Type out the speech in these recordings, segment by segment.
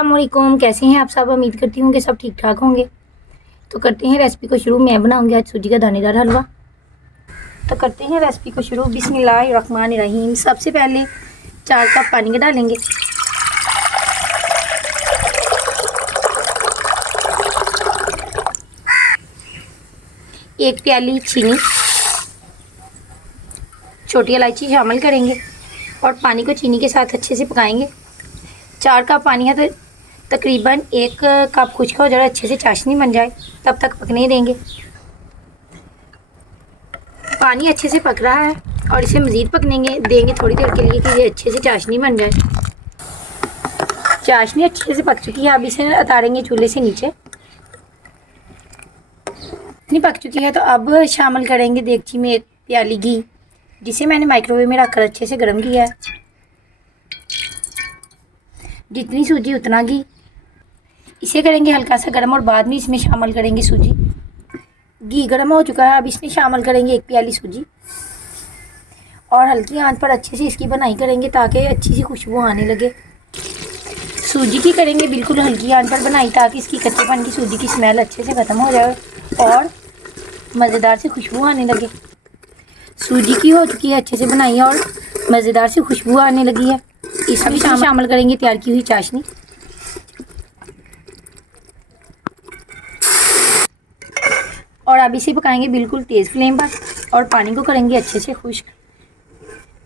अस्सलामुअलैकुम, कैसे हैं आप सब। उम्मीद करती हूँ कि सब ठीक ठाक होंगे। तो करते हैं रेसिपी को शुरू। मैं बनाऊंगी आज सूजी का दानेदार हलवा। तो करते हैं रेसिपी को शुरू। बिस्मिल्लाहिर्रहमानिर्रहीम। सबसे पहले 4 कप पानी का डालेंगे। एक प्याली चीनी, छोटी इलायची शामिल करेंगे और पानी को चीनी के साथ अच्छे से पकाएंगे। 4 कप पानी है तो तकरीबन 1 कप खुश्क हो जाए, अच्छे से चाशनी बन जाए तब तक पकने देंगे। पानी अच्छे से पक रहा है और इसे मज़ीद पकने देंगे थोड़ी देर के लिए कि ये अच्छे से चाशनी बन जाए। चाशनी अच्छे से पक चुकी है, अब इसे उतारेंगे चूल्हे से नीचे। इतनी पक चुकी है तो अब शामिल करेंगे देगची में 1 प्याली घी, जिसे मैंने माइक्रोवेव में रखकर अच्छे से गर्म किया है। जितनी सूजी उतना घी। इसे करेंगे हल्का सा गर्म और बाद में इसमें शामिल करेंगे सूजी। घी गर्म हो चुका है, अब इसमें शामिल करेंगे 1 प्याली सूजी और हल्की आंच पर अच्छे से इसकी बनाई करेंगे ताकि अच्छी सी खुशबू आने लगे। सूजी की करेंगे बिल्कुल हल्की आंच पर बनाई ताकि इसकी कच्चेपन की सूजी की स्मेल अच्छे से ख़त्म हो जाए और मज़ेदार से खुशबू आने लगे। सूजी की हो चुकी है अच्छे से बनाई और मज़ेदार से खुशबू आने लगी है। इसमें शामिल करेंगे तैयार की हुई चाशनी और अब इसे पकाएंगे बिल्कुल तेज़ फ्लेम पर और पानी को करेंगे अच्छे से खुश्क।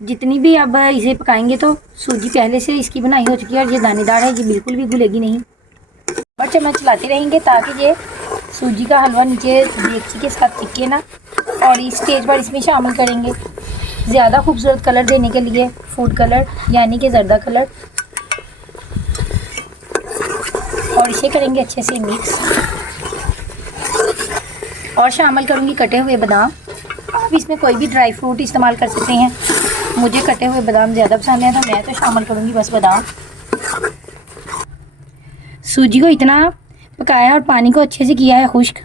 जितनी भी अब इसे पकाएंगे तो सूजी पहले से इसकी बनाई हो चुकी है और ये दानेदार है, ये बिल्कुल भी घुलेगी नहीं। और चम्मच चलाते रहेंगे ताकि ये सूजी का हलवा नीचे देगची के साथ चिपके ना। और इस स्टेज पर इसमें शामिल करेंगे ज़्यादा खूबसूरत कलर देने के लिए फूड कलर यानी कि जर्दा कलर और इसे करेंगे अच्छे से मिक्स। और शामिल करूँगी कटे हुए बादाम। आप इसमें कोई भी ड्राई फ्रूट इस्तेमाल कर सकते हैं, मुझे कटे हुए बादाम ज़्यादा पसंद है तो मैं तो शामिल करूँगी बस बादाम। सूजी को इतना पकाया और पानी को अच्छे से किया है खुश्क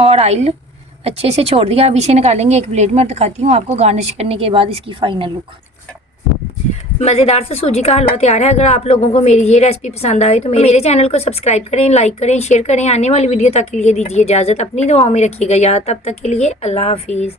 और ऑयल अच्छे से छोड़ दिया। अब इसे निकालेंगे एक प्लेट में, दिखाती हूँ आपको गार्निश करने के बाद इसकी फ़ाइनल लुक। मज़ेदार से सूजी का हलवा तैयार है। अगर आप लोगों को मेरी ये रेसिपी पसंद आए तो मेरे चैनल को सब्सक्राइब करें, लाइक करें, शेयर करें। आने वाली वीडियो तक के लिए दीजिए इजाज़त। अपनी दुआओं में रखिएगा याद। तब तक के लिए अल्लाह हाफिज़।